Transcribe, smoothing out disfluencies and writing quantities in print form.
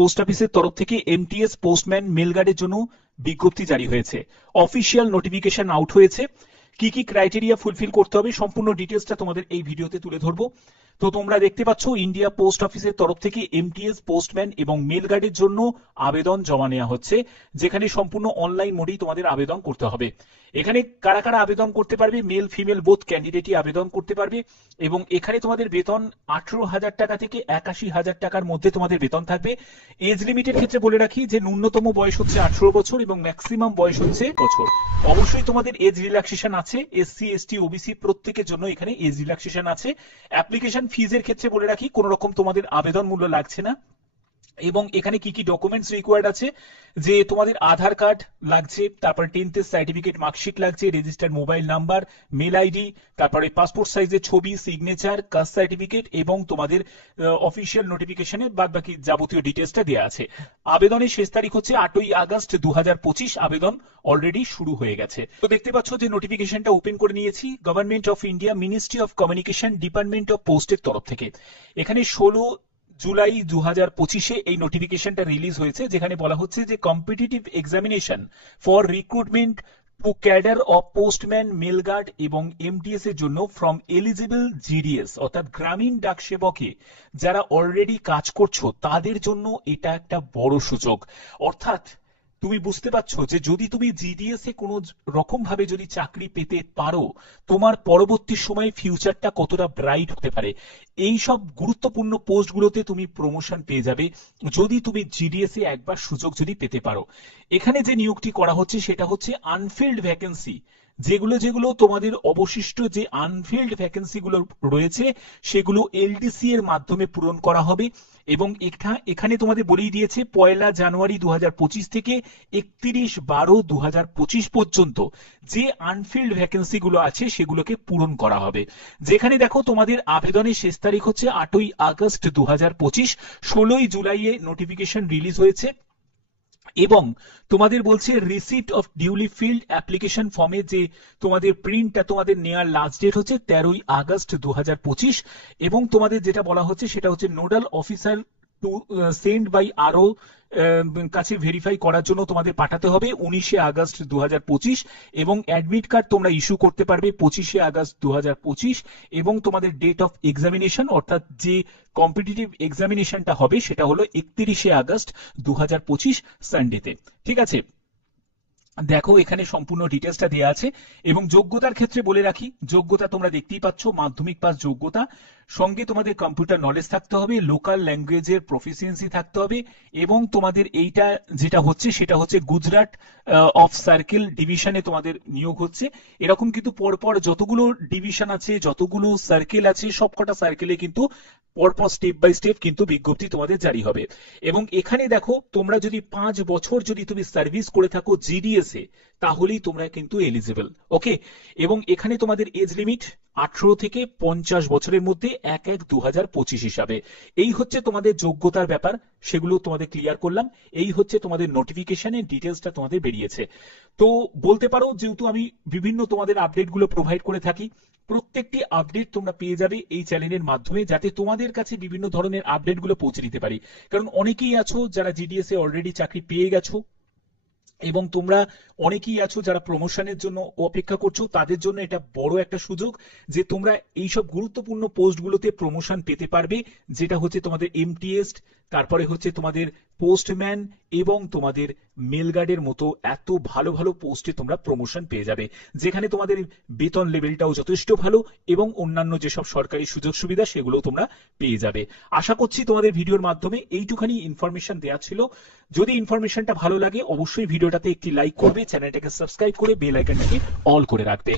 Post অফিসের তরফ থেকে এমটিএস পোস্টম্যান মেলগার্ডের জন্য বিজ্ঞপ্তি জারি হয়েছে, অফিসিয়াল নোটিফিকেশন আউট হয়েছে। কি কি ক্রাইটেরিয়া ফুলফিল করতে হবে সম্পূর্ণ ডিটেলসটা তোমাদের এই ভিডিওতে তুলে ধরবো। তো তোমরা দেখতে পাচ্ছ ইন্ডিয়া পোস্ট অফিসের তরফ থেকে এমটিএস পোস্টম্যান এবং মেলগার্ডের জন্য আবেদন জমা নেওয়া হচ্ছে, যেখানে সম্পূর্ণ অনলাইন মোডেই তোমাদের আবেদন করতে হবে। এখানে কারা কারা আবেদন করতে পারবে? মেল ফিমেল বোথ ক্যান্ডিডেটই আবেদন করতে পারবে এবং এখানে তোমাদের বেতন 18,000 টাকা থেকে 81,000 টাকার মধ্যে তোমাদের বেতন থাকবে। এজ লিমিটের ক্ষেত্রে বলে রাখি যে ন্যূনতম বয়স হচ্ছে 18 বছর এবং ম্যাক্সিমাম বয়স হচ্ছে বছর। অবশ্যই তোমাদের এজ রিল্যাক্সেশন আছে, এসসি এসটি ওবিসি প্রত্যেকের জন্য এখানে এজ রিল্যাক্সেশন আছে। অ্যাপ্লিকেশন ফিজের ক্ষেত্রে বলে রাখি কোনো রকম তোমাদের আবেদন মূল্য লাগছে না। এবং এখানে কি কি ডকুমেন্টস রিকোয়ার্ড আছে, যে তোমাদের আধার কার্ড লাগছে, তারপর 10th সার্টিফিকেট মার্কশিট লাগছে, registered mobile number, mail ID, তারপরে পাসপোর্ট সাইজের ছবি, সিগনেচার, কাস্ট সার্টিফিকেট এবং তোমাদের অফিসিয়াল নোটিফিকেশনে বাদ বাকি যাবতীয় ডিটেলসটা দেওয়া আছে। আবেদনের শেষ তারিখ হচ্ছে 8ই আগস্ট 2025। আবেদন অলরেডি শুরু হয়ে গেছে। তো দেখতে পাচ্ছ যে নোটিফিকেশনটা ওপেন করে নিয়েছি government of India ministry of communication department of পোস্টের তরফ থেকে। এখানে 16 জুলাই 2025 এই নোটিফিকেশনটা রিলিজ হয়েছে, যেখানে বলা হচ্ছে যে competitive examination for recruitment to cadre of postman mail guard এবং এমটিএস এর জন্য ফ্রম এলিজিবল জিডিএস, অর্থাৎ গ্রামীণ ডাক সেবকে যারা অলরেডি কাজ করছো তাদের জন্য এটা একটা বড় সুযোগ। অর্থাৎ তুমি বুঝতে পারছো যে যদি তুমি জিডিএস এ কোনো রকম ভাবে যদি চাকরি পেতে পারো, তোমার পরবর্তী সময়ে ফিউচারটা কতটা ব্রাইট হতে পারে। এই সব গুরুত্বপূর্ণ পোস্টগুলোতে তুমি প্রমোশন পেয়ে যাবে যদি তুমি জিডিএস এ একবার সুযোগ যদি পেতে পারো। এখানে যে নিয়োগটি করা হচ্ছে সেটা হচ্ছে আনফিল্ড ভ্যাকেন্সি। যেগুলো যেগুলো তোমাদের অবশিষ্ট যে আনফিল্ড ভ্যাকেন্সি গুলো রয়েছে সেগুলো এলডিসি এর মাধ্যমে পূরণ করা হবে। এবং এখানে তোমাদের বলেই দিয়েছে 1 জানুয়ারি 2025 থেকে 31/12/2025 পর্যন্ত যে আনফিল্ড ভ্যাকেন্সি গুলো আছে সেগুলোকে পূরণ করা হবে। যেখানে দেখো তোমাদের আবেদনের শেষ তারিখ হচ্ছে 8ই আগস্ট 2025। 16ই জুলাইয়ে নোটিফিকেশন রিলিজ হয়েছে এবং তোমাদের বলছে receipt of duly field application ফর্মে যে তোমাদের প্রিন্টটা তোমাদের নেওয়ার লাস্ট ডেট হচ্ছে 13ই আগস্ট 2025 এবং তোমাদের যেটা বলা হচ্ছে সেটা হচ্ছে nodal officer to send by আরও কাছে ভেরিফাই করার জন্য তোমাদের পাঠাতে হবে 19শে আগস্ট 2025 এবং অ্যাডমিট কার্ড তোমরা ইস্যু করতে পারবে 25শে আগস্ট 2025 এবং তোমাদের ডেট অফ এক্সামিনেশন অর্থাৎ যে কম্পিটিটিভ এক্সামিনেশনটা হবে সেটা হলো 31শে আগস্ট 2025 সানডেতে। ঠিক আছে, দেখো এখানে সম্পূর্ণ ডিটেলসটা দেওয়া আছে। এবং যোগ্যতার ক্ষেত্রে বলে রাখি, যোগ্যতা তোমরা দেখতেই পাচ্ছ, মাধ্যমিক পাস যোগ্যতা, সঙ্গে তোমাদের কম্পিউটার নলেজ থাকতে হবে, লোকাল ল্যাঙ্গুয়েজের প্রফিসিয়েন্সি থাকতে হবে এবং তোমাদের এইটা যেটা হচ্ছে সেটা হচ্ছে গুজরাট অফ সার্কেল ডিভিশনে তোমাদের নিয়োগ হচ্ছে। এরকম কিন্তু পরপর যতগুলো ডিভিশন আছে, যতগুলো সার্কেল আছে, সবকটা সার্কেলে কিন্তু পরপর স্টেপ বাই স্টেপ কিন্তু বিজ্ঞপ্তি তোমাদের জারি হবে। এবং এখানে দেখো তোমরা যদি 5 বছর যদি তুমি সার্ভিস করে থাকো জিডিএস এ তাহলেই তোমরা কিন্তু এলিজিবল। ওকে, এবং এখানে তোমাদের এজ লিমিট 18 থেকে 50 বছরের মধ্যে 1/1/2025 হিসাবে। এই হচ্ছে তোমাদের যোগ্যতার ব্যাপার, সেগুলো তোমাদের ক্লিয়ার করলাম। এই হচ্ছে তোমাদের নোটিফিকেশনের ডিটেলসটা তোমাদের বেরিয়েছে। তো বলতে পারো যেহেতু আমি বিভিন্ন তোমাদের আপডেটগুলো প্রোভাইড করে থাকি, প্রত্যেকটি আপডেট তোমরা পেয়ে যাবে এই চ্যানেলের মাধ্যমে, যাতে তোমাদের কাছে বিভিন্ন ধরনের আপডেটগুলো পৌঁছে দিতে পারি। কারণ অনেকেই আছো যারা জিডিএস এ অলরেডি চাকরি পেয়ে গেছো এবং তোমরা অনেকেই আছো যারা প্রমোশনের জন্য অপেক্ষা করছো, তাদের জন্য এটা বড় একটা সুযোগ যে তোমরা এইসব গুরুত্বপূর্ণ পোস্টগুলোতে প্রমোশন পেতে পারবে, যেটা হচ্ছে তোমাদের এমটিএস, তারপরে হচ্ছে তোমাদের পোস্টম্যান এবং তোমাদের মেলগার্ডের মতো এত ভালো ভালো পোস্টে তোমরা প্রমোশন পেয়ে যাবে, যেখানে তোমাদের বেতন লেভেলটাও যথেষ্ট ভালো এবং অন্যান্য যেসব সরকারি সুযোগ সুবিধা সেগুলো তোমরা পেয়ে যাবে। আশা করছি তোমাদের ভিডিওর মাধ্যমে এইটুখানি ইনফরমেশন দেওয়া ছিল। যদি ইনফরমেশনটা ভালো লাগে অবশ্যই ভিডিওটাতে একটি লাইক করবে, চ্যানেলটাকে সাবস্ক্রাইব করে বেল আইকনটাকে অল করে রাখবে।